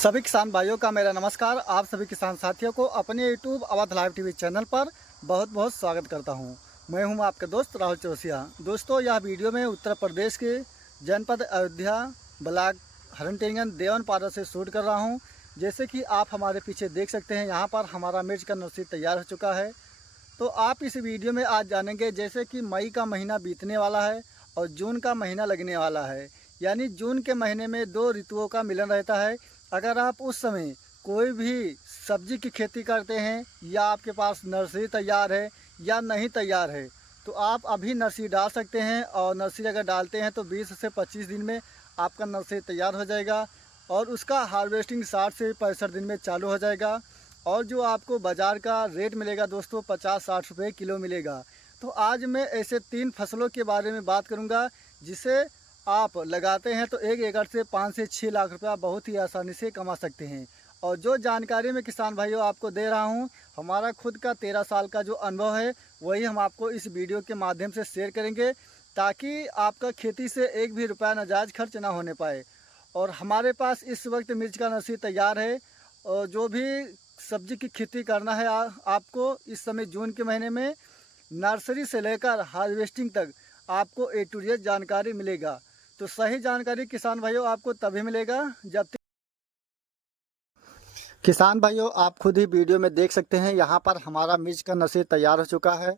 सभी किसान भाइयों का मेरा नमस्कार। आप सभी किसान साथियों को अपने YouTube Awadh live TV channel पर बहुत बहुत स्वागत करता हूं। मैं हूं आपके दोस्त राहुल चौरसिया। दोस्तों, यह वीडियो में उत्तर प्रदेश के जनपद अयोध्या ब्लॉक हरनटेंगन देवनपारा से शूट कर रहा हूं। जैसे कि आप हमारे पीछे देख सकते हैं, यहाँ पर हमारा मिर्च का नर्सरी तैयार हो चुका है। तो आप इस वीडियो में आज जानेंगे जैसे कि मई का महीना बीतने वाला है और जून का महीना लगने वाला है। यानी जून के महीने में दो ऋतुओं का मिलन रहता है। अगर आप उस समय कोई भी सब्जी की खेती करते हैं या आपके पास नर्सरी तैयार है या नहीं तैयार है, तो आप अभी नर्सरी डाल सकते हैं। और नर्सरी अगर डालते हैं तो 20 से 25 दिन में आपका नर्सरी तैयार हो जाएगा और उसका हार्वेस्टिंग 60 से 65 दिन में चालू हो जाएगा। और जो आपको बाज़ार का रेट मिलेगा दोस्तों, 50-60 रुपये किलो मिलेगा। तो आज मैं ऐसे 3 फसलों के बारे में बात करूंगा जिसे आप लगाते हैं तो 1 एकड़ से 5 से 6 लाख रुपया बहुत ही आसानी से कमा सकते हैं। और जो जानकारी मैं किसान भाइयों आपको दे रहा हूं, हमारा खुद का 13 साल का जो अनुभव है वही हम आपको इस वीडियो के माध्यम से शेयर करेंगे, ताकि आपका खेती से एक भी रुपया नाजायज़ खर्च ना होने पाए। और हमारे पास इस वक्त मिर्च का नर्सरी तैयार है। और जो भी सब्जी की खेती करना है आपको इस समय जून के महीने में नर्सरी से लेकर हार्वेस्टिंग तक आपको ए टू जेड जानकारी मिलेगा। तो सही जानकारी किसान भाइयों आपको तभी मिलेगा जब किसान भाइयों, आप खुद ही वीडियो में देख सकते हैं, यहाँ पर हमारा मिर्च का नर्सरी तैयार हो चुका है।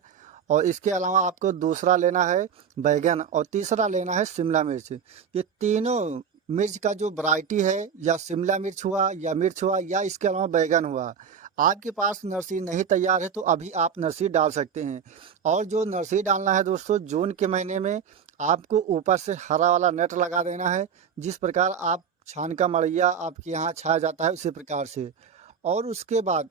और इसके अलावा आपको दूसरा लेना है बैगन और तीसरा लेना है शिमला मिर्च। ये तीनों मिर्च का जो वैरायटी है, या शिमला मिर्च हुआ या इसके अलावा बैगन हुआ, आपके पास नर्सरी नहीं तैयार है तो अभी आप नर्सरी डाल सकते हैं। और जो नर्सरी डालना है दोस्तों, जून के महीने में आपको ऊपर से हरा वाला नेट लगा देना है। जिस प्रकार आप छान का मड़ैया आपके यहाँ छाया जाता है उसी प्रकार से। और उसके बाद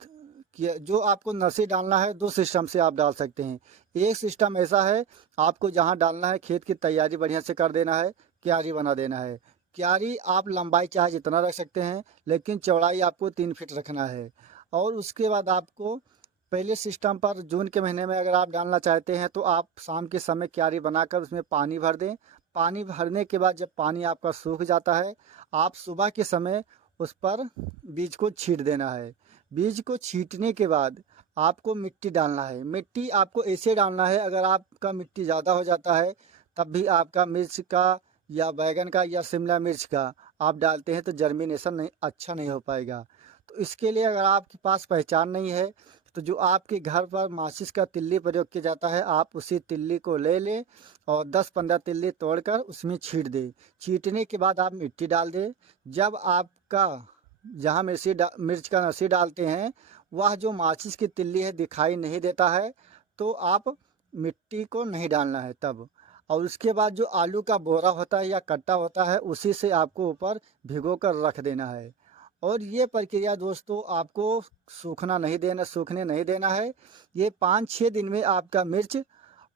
कि जो आपको नर्सरी डालना है, 2 सिस्टम से आप डाल सकते हैं। एक सिस्टम ऐसा है, आपको जहाँ डालना है खेत की तैयारी बढ़िया से कर देना है, क्यारी बना देना है। क्यारी आप लंबाई चाहे जितना रख सकते हैं, लेकिन चौड़ाई आपको 3 फीट रखना है। और उसके बाद आपको पहले सिस्टम पर जून के महीने में अगर आप डालना चाहते हैं तो आप शाम के समय क्यारी बनाकर उसमें पानी भर दें। पानी भरने के बाद जब पानी आपका सूख जाता है, आप सुबह के समय उस पर बीज को छींट देना है। बीज को छींटने के बाद आपको मिट्टी डालना है। मिट्टी आपको ऐसे डालना है, अगर आपका मिट्टी ज़्यादा हो जाता है तब भी आपका मिर्च का या बैगन का या शिमला मिर्च का आप डालते हैं तो जर्मिनेशन नहीं अच्छा नहीं हो पाएगा। तो इसके लिए अगर आपके पास पहचान नहीं है तो जो आपके घर पर माचिस का तिल्ली प्रयोग किया जाता है, आप उसी तिल्ली को ले लें और 10-15 तिल्ली तोड़कर उसमें छींट दें। छींटने के बाद आप मिट्टी डाल दें। जब आपका जहाँ मिर्च का नर्सरी डालते हैं वह जो माचिस की तिल्ली है दिखाई नहीं देता है, तो आप मिट्टी को नहीं डालना है तब। और उसके बाद जो आलू का बोरा होता है या कट्टा होता है, उसी से आपको ऊपर भिगो कर रख देना है। और ये प्रक्रिया दोस्तों आपको सूखने नहीं देना है। ये 5-6 दिन में आपका मिर्च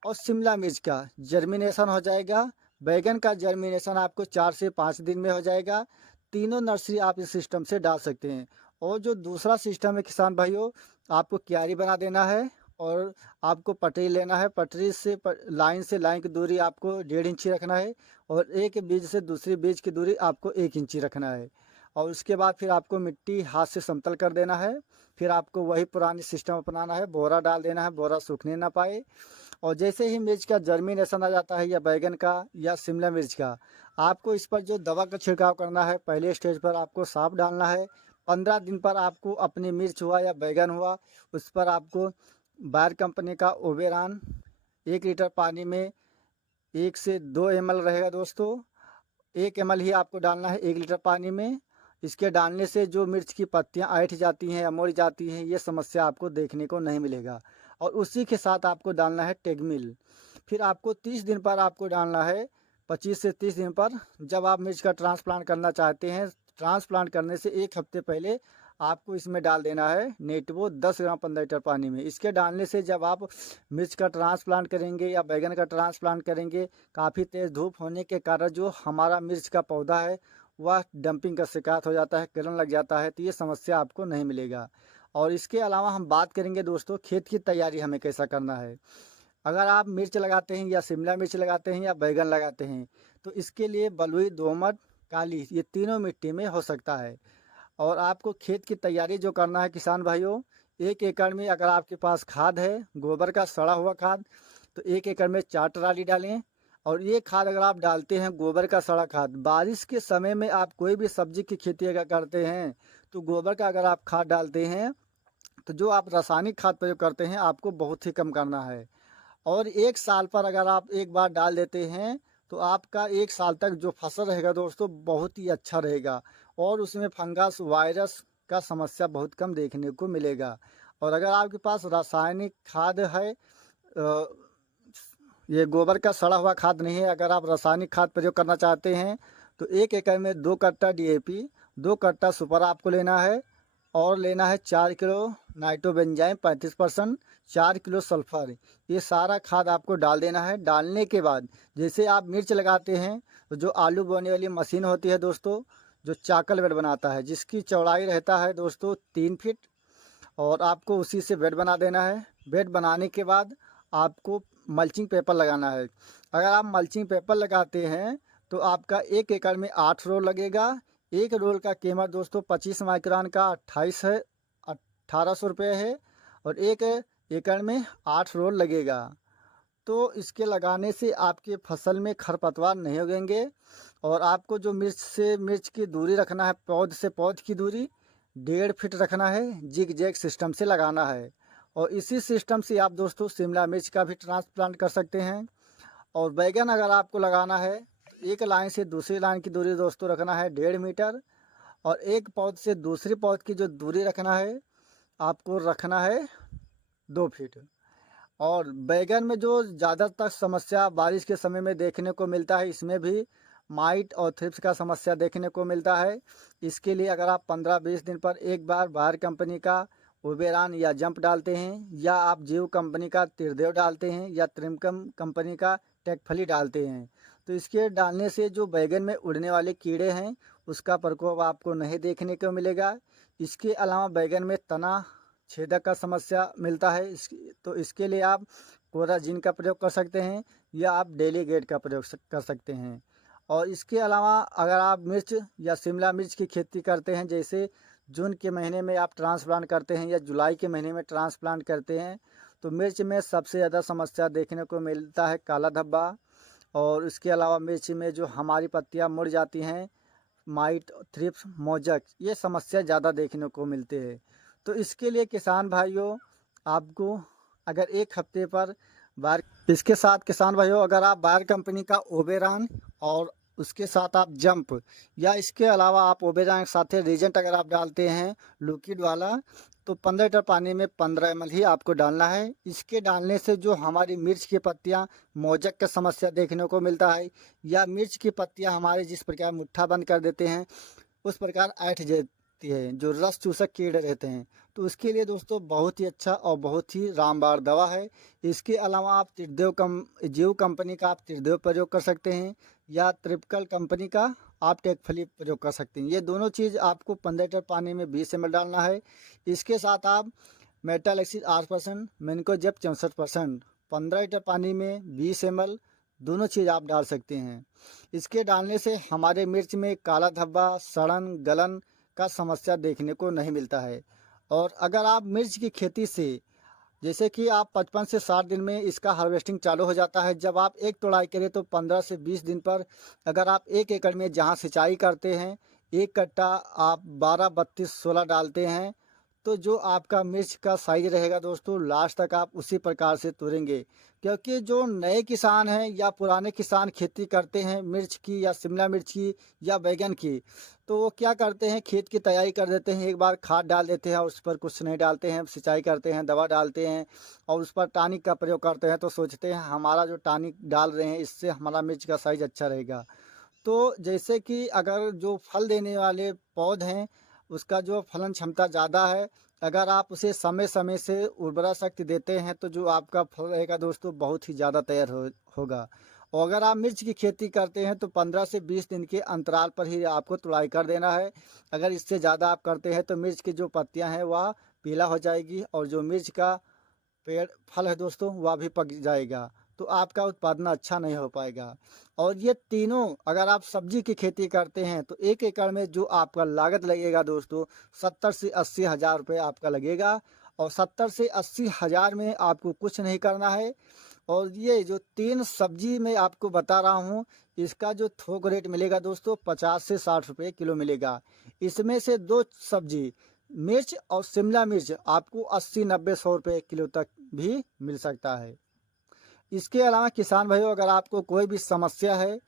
और शिमला मिर्च का जर्मिनेशन हो जाएगा। बैगन का जर्मिनेशन आपको 4 से 5 दिन में हो जाएगा। तीनों नर्सरी आप इस सिस्टम से डाल सकते हैं। और जो दूसरा सिस्टम है किसान भाइयों, आपको क्यारी बना देना है और आपको पटरी लेना है। पटरी से लाइन की दूरी आपको 1.5 इंची रखना है और एक बीज से दूसरी बीज की दूरी आपको 1 इंची रखना है। और उसके बाद फिर आपको मिट्टी हाथ से समतल कर देना है। फिर आपको वही पुरानी सिस्टम अपनाना है, बोरा डाल देना है, बोरा सूखने ना पाए। और जैसे ही मिर्च का जर्मिनेशन आ जाता है या बैगन का या शिमला मिर्च का, आपको इस पर जो दवा का छिड़काव करना है, पहले स्टेज पर आपको साफ डालना है। 15 दिन पर आपको अपनी मिर्च हुआ या बैगन हुआ, उस पर आपको बायर कंपनी का ओबेरान 1 लीटर पानी में 1 से 2 ml रहेगा दोस्तों। 1 ml ही आपको डालना है 1 लीटर पानी में। इसके डालने से जो मिर्च की पत्तियां ऐंठ जाती हैं या मुड़ जाती हैं, ये समस्या आपको देखने को नहीं मिलेगा। और उसी के साथ आपको डालना है टेगमिल। फिर आपको 30 दिन पर आपको डालना है, 25 से 30 दिन पर। जब आप मिर्च का ट्रांसप्लांट करना चाहते हैं, ट्रांसप्लांट करने से 1 हफ्ते पहले आपको इसमें डाल देना है नेटवो 10 ग्राम 15 लीटर पानी में। इसके डालने से जब आप मिर्च का ट्रांसप्लांट करेंगे या बैगन का ट्रांसप्लांट करेंगे, काफ़ी तेज़ धूप होने के कारण जो हमारा मिर्च का पौधा है वह डंपिंग का शिकायत हो जाता है, किरण लग जाता है, तो ये समस्या आपको नहीं मिलेगा। और इसके अलावा हम बात करेंगे दोस्तों खेत की तैयारी हमें कैसा करना है। अगर आप मिर्च लगाते हैं या शिमला मिर्च लगाते हैं या बैगन लगाते हैं, तो इसके लिए बलुई, दोमट, काली, ये तीनों मिट्टी में हो सकता है। और आपको खेत की तैयारी जो करना है किसान भाइयों, 1 एकड़ में अगर आपके पास खाद है, गोबर का सड़ा हुआ खाद, तो 1 एकड़ में 4 ट्राली डालें। और ये खाद अगर आप डालते हैं गोबर का सड़ा खाद, बारिश के समय में आप कोई भी सब्जी की खेती अगर करते हैं तो गोबर का अगर आप खाद डालते हैं, तो जो आप रासायनिक खाद प्रयोग करते हैं आपको बहुत ही कम करना है। और 1 साल पर अगर आप एक बार डाल देते हैं तो आपका 1 साल तक जो फसल रहेगा दोस्तों बहुत ही अच्छा रहेगा, और उसमें फंगस वायरस का समस्या बहुत कम देखने को मिलेगा। और अगर आपके पास रासायनिक खाद है, ये गोबर का सड़ा हुआ खाद नहीं है, अगर आप रासायनिक खाद प्रयोग करना चाहते हैं तो 1 एकड़ में 2 कट्टा DAP, 2 कट्टा सुपर आपको लेना है, और लेना है 4 किलो नाइट्रोबेंजाइम 35%, 4 किलो सल्फर। ये सारा खाद आपको डाल देना है। डालने के बाद जैसे आप मिर्च लगाते हैं तो जो आलू बोने वाली मशीन होती है दोस्तों, जो चाकल बेड बनाता है, जिसकी चौड़ाई रहता है दोस्तों 3 फीट, और आपको उसी से बेड बना देना है। बेड बनाने के बाद आपको मल्चिंग पेपर लगाना है। अगर आप मल्चिंग पेपर लगाते हैं तो आपका 1 एकड़ में 8 रोल लगेगा। एक रोल का कीमत दोस्तों 25 माइक्रोन का 1800 रुपये है, और 1 एकड़ में 8 रोल लगेगा। तो इसके लगाने से आपके फसल में खरपतवार नहीं उगेंगे। और आपको जो मिर्च से मिर्च की दूरी रखना है, पौध से पौध की दूरी 1.5 फीट रखना है, जिग जैग सिस्टम से लगाना है। और इसी सिस्टम से आप दोस्तों शिमला मिर्च का भी ट्रांसप्लांट कर सकते हैं। और बैगन अगर आपको लगाना है तो एक लाइन से दूसरी लाइन की दूरी दोस्तों रखना है 1.5 मीटर, और एक पौध से दूसरी पौध की जो दूरी रखना है आपको रखना है 2 फीट। और बैगन में जो ज़्यादातर समस्या बारिश के समय में देखने को मिलता है, इसमें भी माइट और थ्रिप्स का समस्या देखने को मिलता है। इसके लिए अगर आप 15-20 दिन पर एक बार बायर कंपनी का उबेरान या जंप डालते हैं, या आप जीव कंपनी का त्रिदेव डालते हैं, या त्रिमकम कंपनी का टेकफली डालते हैं, तो इसके डालने से जो बैगन में उड़ने वाले कीड़े हैं उसका प्रकोप आपको नहीं देखने को मिलेगा। इसके अलावा बैगन में तना छेदक का समस्या मिलता है, तो इसके लिए आप कोराजिन का प्रयोग कर सकते हैं, या आप डेलीगेट का प्रयोग कर सकते हैं। और इसके अलावा अगर आप मिर्च या शिमला मिर्च की खेती करते हैं, जैसे जून के महीने में आप ट्रांसप्लांट करते हैं या जुलाई के महीने में ट्रांसप्लांट करते हैं, तो मिर्च में सबसे ज़्यादा समस्या देखने को मिलता है काला धब्बा। और इसके अलावा मिर्च में जो हमारी पत्तियां मुड़ जाती हैं, माइट थ्रिप्स मोजक, ये समस्या ज़्यादा देखने को मिलते हैं। तो इसके लिए किसान भाइयों आपको अगर 1 हफ्ते पर बायर, इसके साथ किसान भाइयों अगर आप बायर कंपनी का ओबेरान और उसके साथ आप जंप, या इसके अलावा आप ओबेरान के साथ रीजेंट अगर आप डालते हैं लिक्विड वाला, तो 15 लीटर पानी में 15 ml ही आपको डालना है। इसके डालने से जो हमारी मिर्च की पत्तियां मोजक का समस्या देखने को मिलता है, या मिर्च की पत्तियां हमारे जिस प्रकार मुट्ठा बंद कर देते हैं उस प्रकार ऐठ जाती है, जो रस चूसक कीड़े रहते हैं, तो उसके लिए दोस्तों बहुत ही अच्छा और बहुत ही रामबाण दवा है। इसके अलावा आप जीव कंपनी का आप त्रिदेव प्रयोग कर सकते हैं, या त्रिपकल कंपनी का आप टेकफली प्रयोग कर सकते हैं। ये दोनों चीज़ आपको 15 लीटर पानी में 20 ml डालना है। इसके साथ आप मेटालेक्सिस 8%, मेनकोजेब 64%, 15 लीटर पानी में 20 ml दोनों चीज़ आप डाल सकते हैं। इसके डालने से हमारे मिर्च में काला धब्बा, सड़न, गलन का समस्या देखने को नहीं मिलता है। और अगर आप मिर्च की खेती से, जैसे कि आप 55 से 60 दिन में इसका हार्वेस्टिंग चालू हो जाता है, जब आप एक तोड़ाई करें तो 15 से 20 दिन पर अगर आप 1 एकड़ में जहां सिंचाई करते हैं 1 कट्टा आप 12, 32, 16 डालते हैं, तो जो आपका मिर्च का साइज रहेगा दोस्तों लास्ट तक आप उसी प्रकार से तोड़ेंगे। क्योंकि जो नए किसान हैं या पुराने किसान खेती करते हैं मिर्च की या शिमला मिर्च की या बैगन की, तो वो क्या करते हैं, खेत की तैयारी कर देते हैं, एक बार खाद डाल देते हैं और उस पर कुछ नहीं डालते हैं, सिंचाई करते हैं, दवा डालते हैं और उस पर टॉनिक का प्रयोग करते हैं, तो सोचते हैं हमारा जो टॉनिक डाल रहे हैं इससे हमारा मिर्च का साइज अच्छा रहेगा। तो जैसे कि अगर जो फल देने वाले पौध हैं उसका जो फलन क्षमता ज़्यादा है, अगर आप उसे समय समय से उर्वरा शक्ति देते हैं तो जो आपका फल रहेगा दोस्तों बहुत ही ज़्यादा तैयार होगा। और अगर आप मिर्च की खेती करते हैं तो 15 से 20 दिन के अंतराल पर ही आपको तुड़ाई कर देना है। अगर इससे ज़्यादा आप करते हैं तो मिर्च की जो पत्तियां हैं वह पीला हो जाएगी और जो मिर्च का पेड़ फल है दोस्तों वह भी पक जाएगा। तो आपका उत्पादन अच्छा नहीं हो पाएगा। और ये तीनों अगर आप सब्जी की खेती करते हैं तो 1 एकड़ में जो आपका लागत लगेगा दोस्तों 70 से 80 हज़ार रुपये आपका लगेगा। और 70 से 80 हज़ार में आपको कुछ नहीं करना है। और ये जो 3 सब्जी मैं आपको बता रहा हूँ इसका जो थोक रेट मिलेगा दोस्तों 50 से 60 रुपये किलो मिलेगा। इसमें से 2 सब्जी मिर्च और शिमला मिर्च आपको 80-90-100 रुपये किलो तक भी मिल सकता है। इसके अलावा किसान भाइयों अगर आपको कोई भी समस्या है,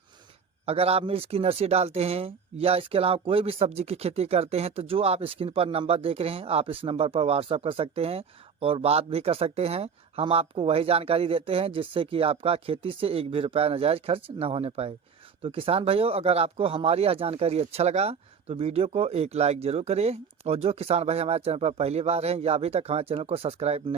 अगर आप मिर्च की नर्सरी डालते हैं या इसके अलावा कोई भी सब्जी की खेती करते हैं तो जो आप स्क्रीन पर नंबर देख रहे हैं आप इस नंबर पर व्हाट्सअप कर सकते हैं और बात भी कर सकते हैं। हम आपको वही जानकारी देते हैं जिससे कि आपका खेती से एक भी रुपया नाजायज़ खर्च न होने पाए। तो किसान भाइयों अगर आपको हमारी यह जानकारी अच्छा लगा तो वीडियो को एक लाइक ज़रूर करें। और जो किसान भाई हमारे चैनल पर पहली बार हैं या अभी तक हमारे चैनल को सब्सक्राइब नहीं